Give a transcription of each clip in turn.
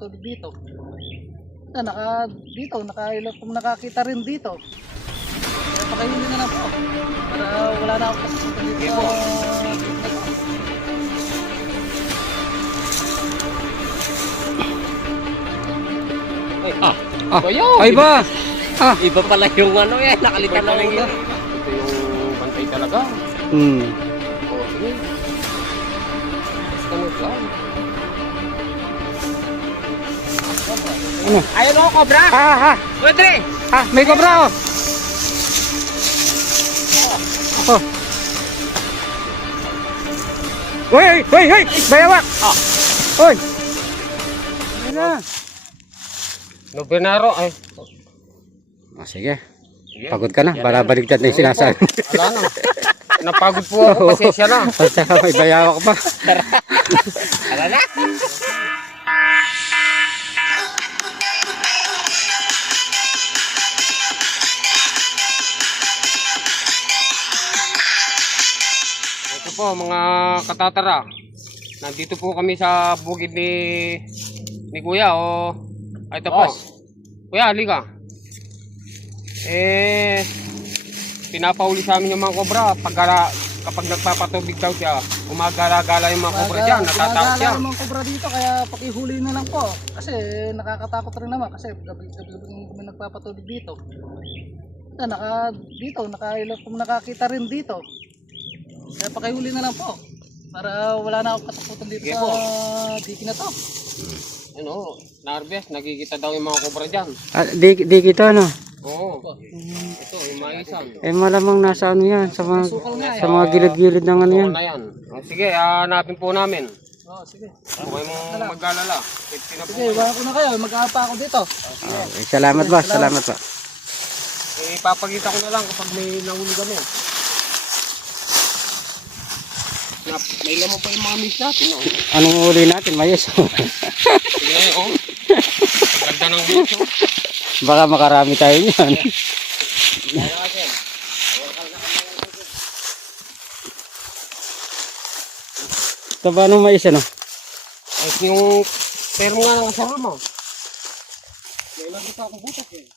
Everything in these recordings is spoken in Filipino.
nagpapatubig dito. Dito, kung nakakita rin dito. Kaya pakahuli na lang po. Para wala na akong kasusunod dito. Ay ba? Iba pala yung ano eh, nakalitan na lang yun. Ito yung bantay talaga. Oh, sige. Ano lang? Ayun o, cobra! Pwede! May kobra oh. Oh. Hoy! Bayawak! Hoy! Ano na? Nobenaro ay. Sige. Pagod ka na. Para baligtad na yung sinasabi. Wala na. Napagod po ako, pasensya na. Basta may bayawak pa. Wala na. Ito po mga katatara. Nandito po kami sa bukid ni Kuya o ito po. Kuya, halika. Pinapauli sa amin yung mga kobra kapag nagpapatubig daw siya, umagala-gala yung mga kobra dyan, natatakot siya. Yung mga kobra dito, kaya pakihuli na lang po. Kasi nakakatakot rin naman kasi gabi-gabi kami nagpapatubig dito. Kung nakakita rin dito. Kaya pakihuli na lang po. Para wala na akong katakutan dito sa diki na to. Ano, na-harvest, nakikita daw yung mga kobra dyan. Di kita ano? Oo. Ito, yung maisan. Malamang nasa ano yan. Sa mga gilid-gilid ng ano yan. Na yan. Sige, hanapin po namin. Sige. Huwag mong mag-alala. Sige, wala ko na kayo. Mag-aapa ako dito. Salamat ba? Salamat ba? Ipapakita ko na lang kapag may nahuli kami. May lamang pa yung mga miss natin. Anong uli natin? Mayos. Sige na yun. Ganda ng miss. Baka makarami tayo niyan. Ito ba anong mais ano? Ay, yung pero nga ng asawa mo. May lagi pa akong butas eh.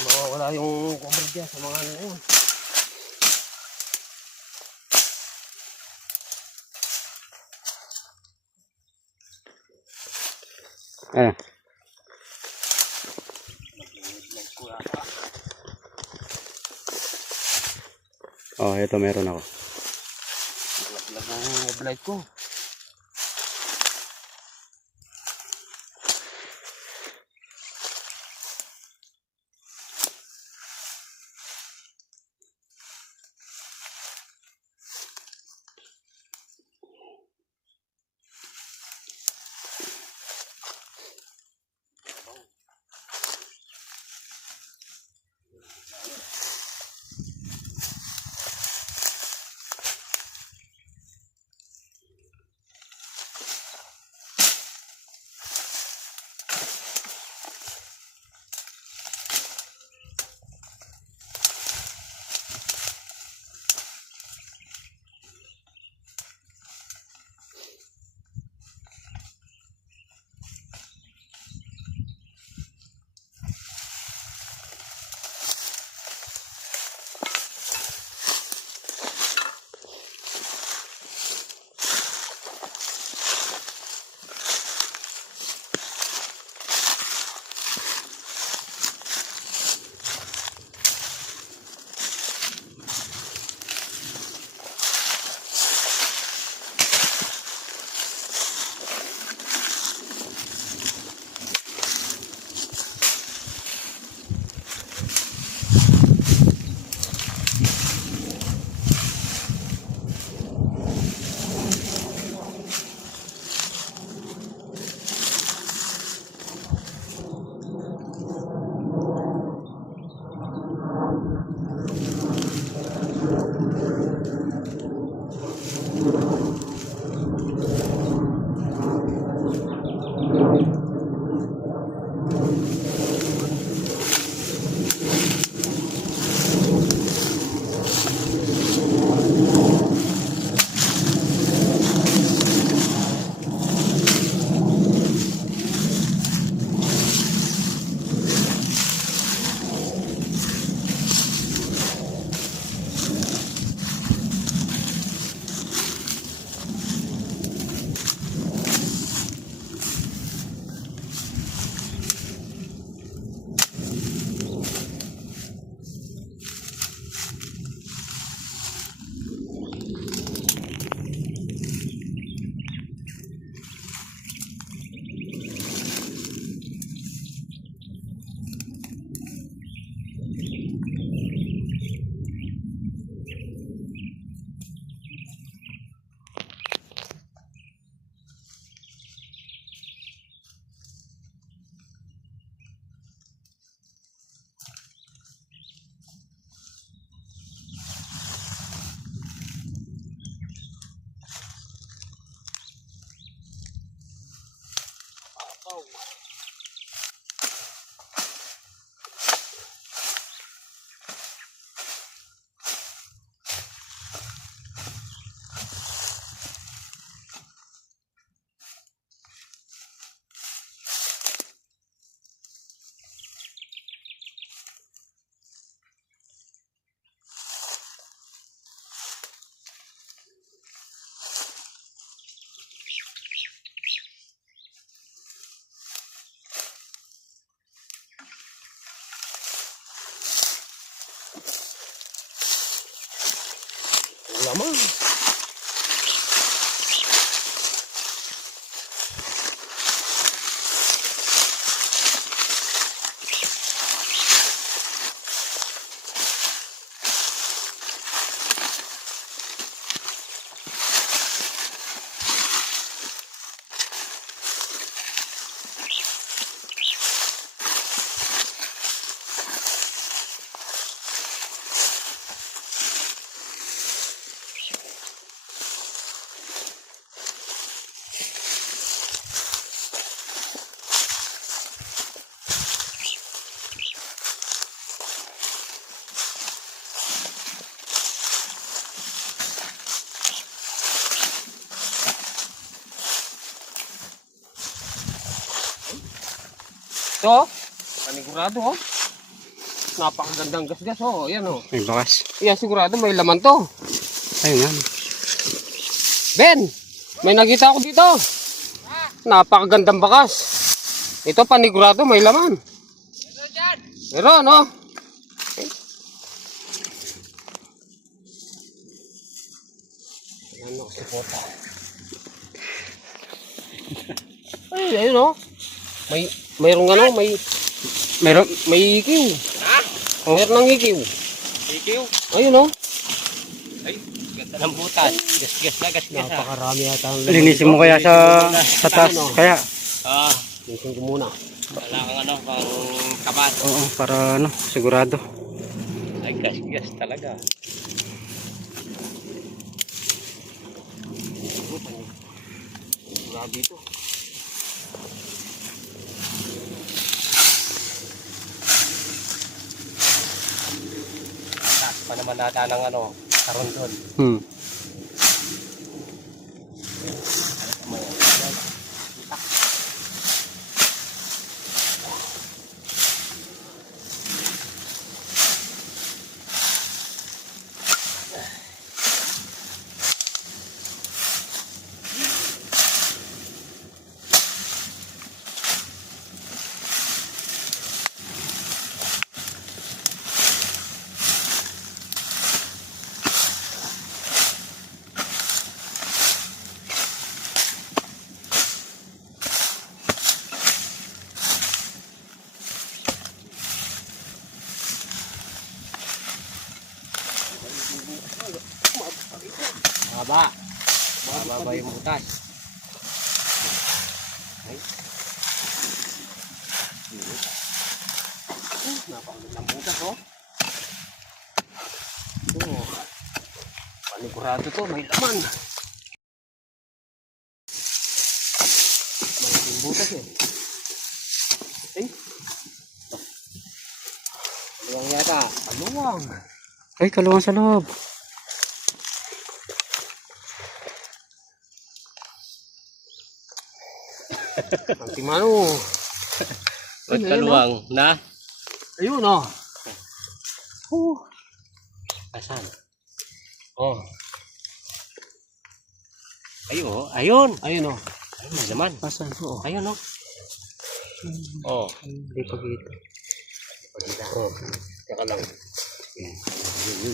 Mawawala yung cover dyan sa mga ano yun. Ano? Oh, ito meron ako. Lag ang headlight ko. Lamang. Ito, panigurado oh. Napakagandang gasgas oh. Yan oh. May bakas. Yan sigurado may laman to. Ayun nga. Ben, may nakita ako dito. Napakagandang bakas. Ito panigurado may laman. Meron oh. Ano si Pota? Ay, ayun oh. Mayroong ano, Meron. may ikiw. Ha? Oh. Meron ng ikiw. Ikiw? Ayun oh. Ay, ganda ng butas. Gas-gas na, gas-gas. Napakarami yata ang laman Linisin dito. mo kaya sa taas. Ano? Kaya. Ah, Linisin ko muna. wala kang ano, pang kabat. Oo, para ano, sigurado. Ay, gas-gas talaga. Grabe ito. Taas pa naman nata ng ano, karon doon. Mahaba. Mahaba yung butas. Ay. Napakagandang butas oh. Ito. Panigurado to, may laman. butas eh. Ay. Kaluwang yata. Kaluwang. Ay, kaluwang sa loob. Antimano. Ba't kaluwang na? Ayun oh. Asan? Oh. Ayun, ayun. Ayun oh. Ayun, may laman. Asan po? Ayun, oh. Oh. Hindi pa dito. Oh. Teka lang.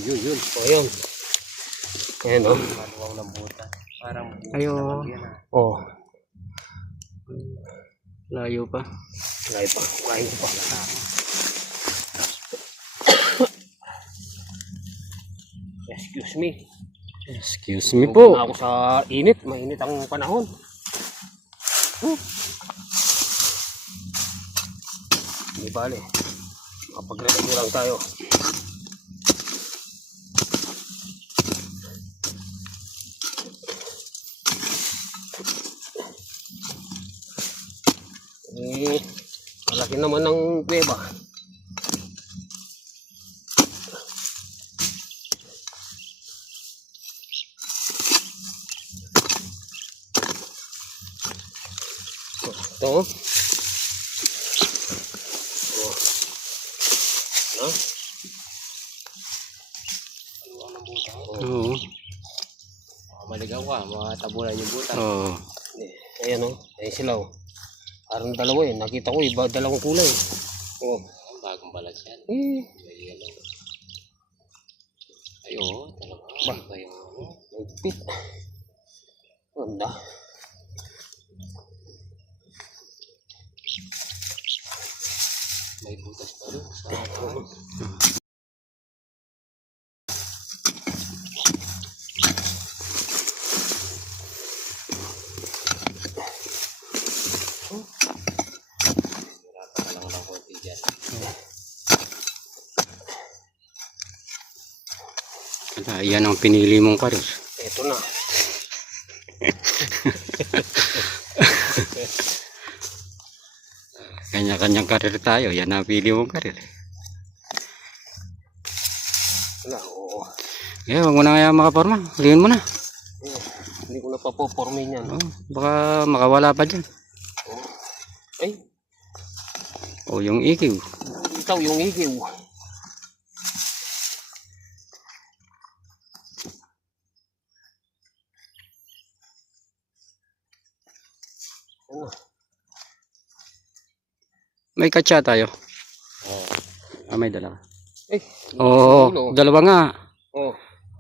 Yun. Oh, ayun. Ayun oh. Kaluwang ng buta. Parang Ayo. Oh. Layo pa. Layo pa. Kain ko pa. Excuse me. Excuse me po. Ako sa init. Mainit ang panahon. Hindi bale. Makapag-review lang tayo. Malaki naman ng kuweba. Ito. No? Oo. maligaw ka, matabunan yung buta. Oo. Ayan o. Ayan sila o. Parang dalawa eh. Nakita ko iba dalawang kulay. Oh. Bagong balat yan. May yellow. Ay oo, talaga. Ba yung Nagpit. Ganda. may butas pa doon sa taas. Yan ang pinili mong karos. Ito na. Kanya-kanyang karir tayo. Yan ang pili mong karir. Wala, oo. Eh, wag mo na kaya makaporma. Huliin mo na. Hindi ko na papopormin yan. Oh, baka makawala pa dyan. Ay, O yung ikiw. ikaw yung igiw. Ano? May katsa tayo. Oo. Ah, may dala. Ay, Oo, ulo. dalawa nga. Oh.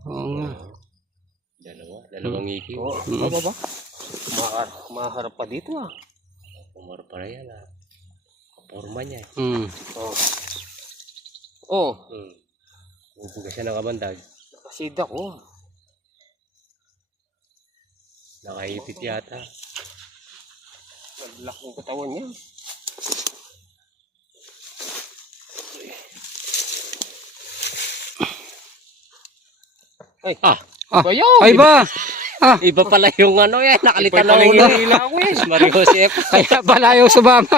Oo nga. Dalawang ikiw. Oh, ba? Maharap pa dito ah. Pumar pa yan ah. Forma niya. Hmm. Oh. Oh, Bubuga siya ng kabandag. nakasidak oh. Nakaipit yata. Naglak ng katawan niya. Ay, bayaw! Ay ba? Iba pala yung ano yan. Nakalitan Iba na pala ulo. yung hila ko eh. Mario Joseph. Kaya pala ayaw sumama.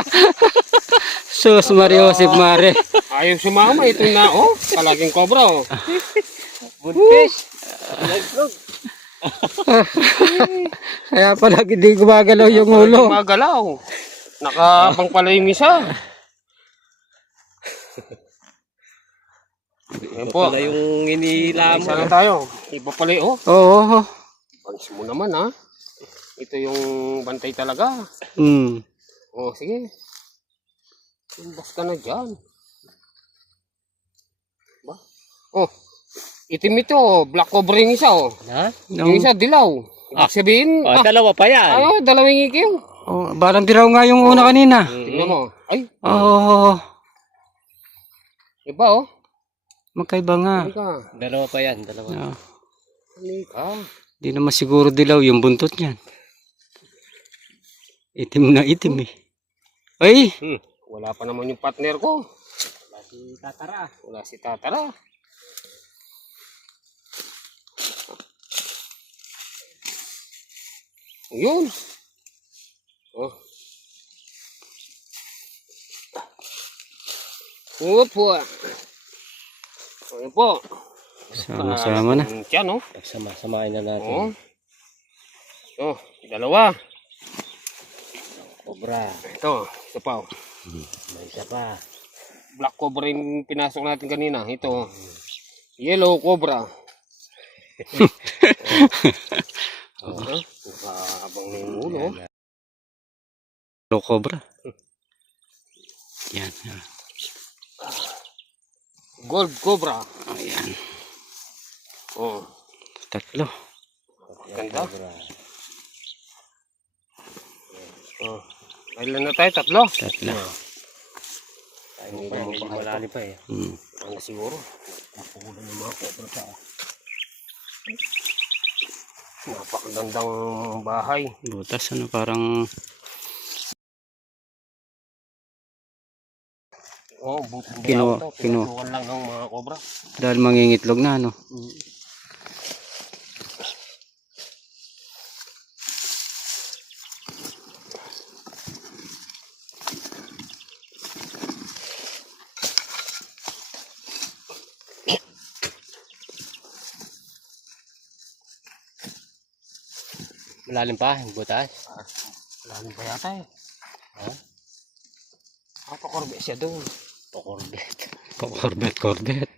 Sus, Mario Joseph Mare. Ayaw sumama. Ito na oh. Palaging cobra oh. Bunfish. Kaya pala hindi gumagalaw yung ulo. Magalaw. Nakabang pala yung isa. Ayan po. Pala yung inila mo. Isa lang tayo. Iba pala oh. Oo. Pansin mo naman ha. Ito yung bantay talaga. Hmm. Oh, sige. Tumbas ka na dyan. Ba? Oh. Itim ito oh. Black cobra yung isa oh. Ha? Yung isa dilaw. Ibig sabihin, Dalawa pa yan. ano, dalawang ikiw. Oh, parang diraw nga yung una kanina. Tingnan mo. Ay, Oo. iba oh. Magkaiba nga. Ano ka? Dalawa pa yan. Dalawa. Ah, Ano ka? di naman siguro dilaw yung buntot niyan. Itim na itim eh. Ay! Wala pa naman yung partner ko. Wala si Tatara. Wala si Tatara. Yun. Oh. Opo. Ayun po. Sama-sama na. Yan, oh. Pagsama-samahin na natin. Oh. Oh, dalawa. Cobra. Ito, isa pa. Oh. May isa pa. Black cobra yung pinasok natin kanina. Ito. Yellow cobra. Habang na yung ulo. Yellow cobra. Yan. Gold cobra. Ayan. Oh. Tatlo. Ganda. Oh. Kailan na tayo? Tatlo? Tatlo. Ay, medyo malalim pa eh. Ano siguro? Napugulan ng mga cobra sa napakagandang bahay. Butas ano parang Oh, buti Kinuha lang ng mga cobra. dahil mangingitlog na ano. Malalim pa yung butas. Malalim pa yata eh. Pakorbe siya doon. Pakorbet. Corbet.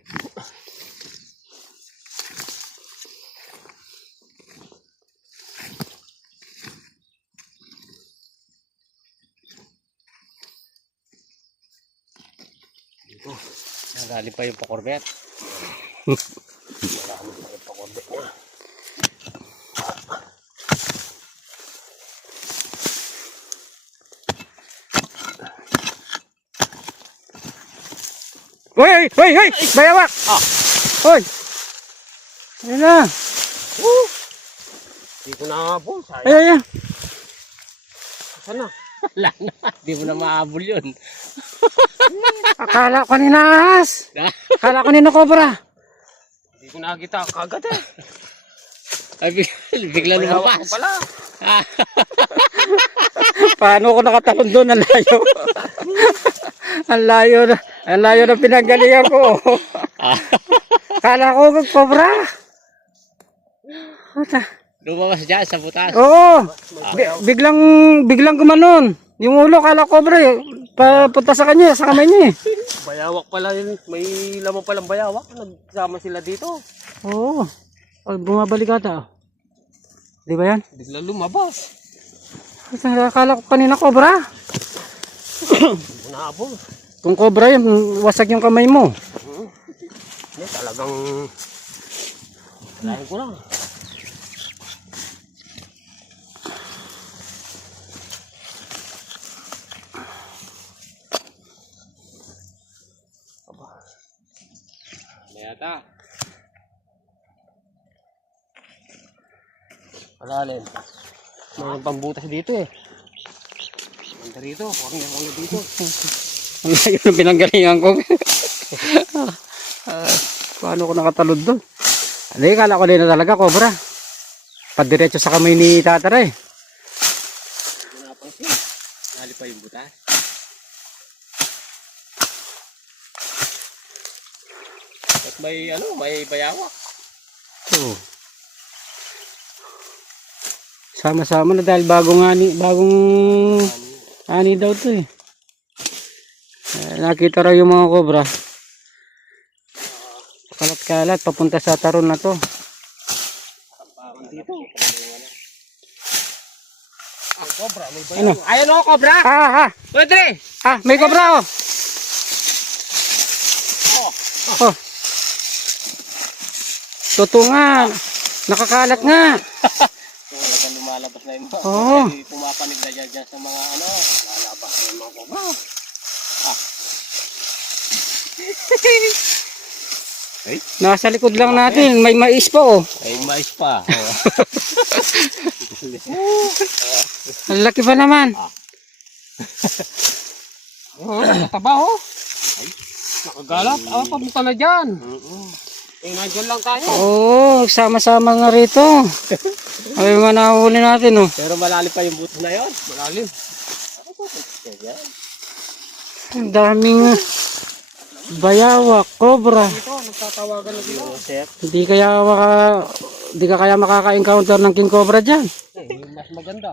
Malalim pa yung pakorbet. Malalim pa yung pakorbe niya. Hoy! Bayawak! Hoy! Ayun na. Dito na po. Ayan. Saan na? Wala na. Di mo na maabol yun. Akala ko kanina ahas. Akala ko kanina cobra. Hindi ko nakita kagad eh. Ay, bigla Bayawak lumabas. ko pala. Paano ko nakatalon doon? Ang layo. Ang layo na pinanggalingan ko. Akala ko cobra. Lumabas dyan sa butas. Oo. Biglang gumanon. Yung ulo kala cobra eh. Papunta sa kanya, sa kamay niya eh. Bayawak pala yun. May laman palang bayawak. Nagsama sila dito. Oo. Oh, bumabalik ata. Di ba yan? Bigla lumabas. Akala ko kanina cobra. Naabol. Kung cobra yun, wasag yung kamay mo. Hindi, talagang lahin ko lang. Mayata. Malalim. Mayroon pambutas dito eh. Ganda rito. Huwag na dito. Ang layo na pinanggalingan ko. Paano ko nakatalod doon? Ano yung kala ko din na talaga cobra. Padiretso sa kamay ni tatara eh. Nali pa yung butas. At may bayawak. Oo. Sama-sama na dahil bagong ani daw to eh. Nakita raw yung mga cobra. Kalat-kalat papunta sa taron na to. Dito. Ang cobra. May bayawak. Ano? Ayun o, cobra. Pwede. May cobra oh. Oh. Totoo nga. Nakakalat nga. Talagang lumalabas na yung mga. Oo. Ay, pumapanig na dyan sa mga lalabas na yung mga cobra. Nasa likod lang natin. May mais pa oh. Ay, mais pa. Ang laki pa naman. Taba oh. Nakagalat. Pabuka na dyan. Nandiyan lang tayo. Oo, sama-sama nga rito. Ay mga nahuli natin oh. Pero malalim pa yung buto na yun. Malalim. Ang daming bayawak, cobra. Ito, nagtatawagan na sila. Hindi ka kaya makaka-encounter ng king cobra diyan. Yung mas maganda.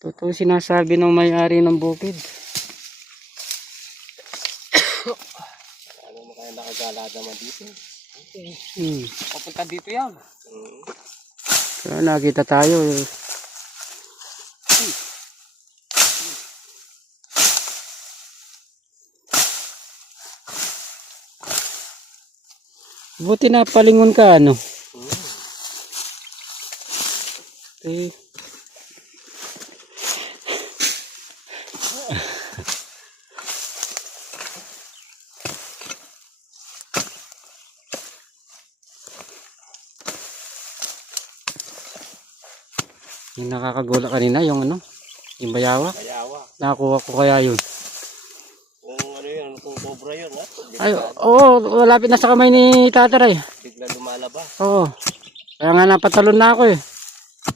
Totoo sinasabi ng may-ari ng bukid. Ano mo kaya nakagala naman dito? Papunta dito yan. Kaya nakita tayo. Buti na palingon ka ano. Eh. Yung nakakagula kanina, yung ano, yung bayawak. Bayawa. Nakakuha ko kaya yun. Kung ano yun, kung cobra yun, ha? Ay, oo, malapit na sa kamay ni Tataray. Bigla lumalabas. Oo. Kaya nga napatalon na ako eh.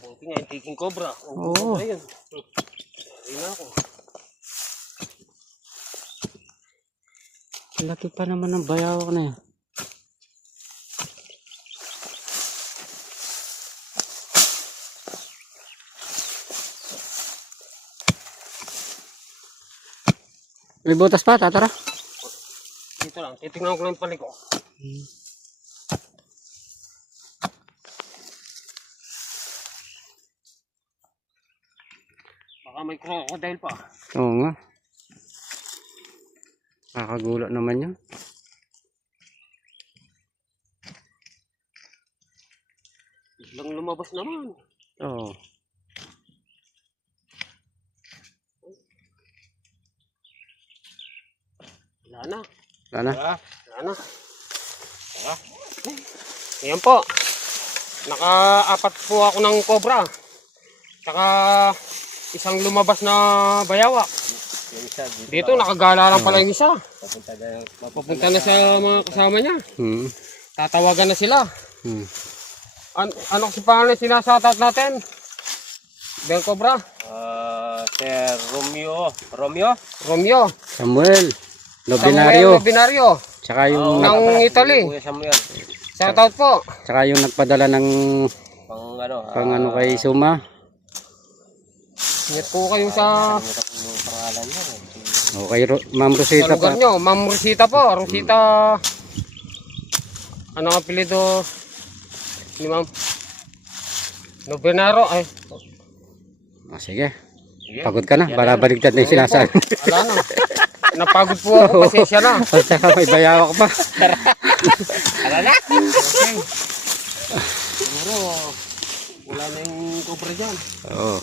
Buti nga, yung king cobra. Oo. Cobra yun. Ayun na ako. Laki pa naman ng bayawak na yan. May butas pa, Tatara? Dito lang, titingnan ko lang yung paliko. Baka may crocodile pa. Oo nga. Nakakagula naman yun. Biglang lumabas naman. Oo. Wala na. Wala na. Wala na. Ayan po. Naka-apat po ako ng cobra. Saka isang lumabas na bayawak. Yung isa, dito. Dito nakagala lang pala yung isa. Papunta Papunta na. na sa mga kasama niya. Hmm. Tatawagan na sila. Hmm. Ano kasi pangalan sinasatat natin? Ben Cobra? Sir Romeo. Romeo? Romeo. Samuel. Samuel Lobinario. Lobinario. Tsaka yung, Ng Italy. Kuya Samuel. Shoutout po. tsaka yung nagpadala ng Pang ano, kay Suma. Ingat po kayo sa Nakalimutan ko yung pangalan niya. Okay, Ma'am sa Rosita lugar pa. nyo. Ma'am Rosita po. Rosita. Ano ang apelido ni Ma'am? Lobinario. Ay. Oh, sige. Pagod ka na. Balabaligtad na yung sinasabi. Wala na. Napagod po ako. Pasensya na. At saka may bayawak pa. Okay. Siguro wala na yung cobra dyan. Oo.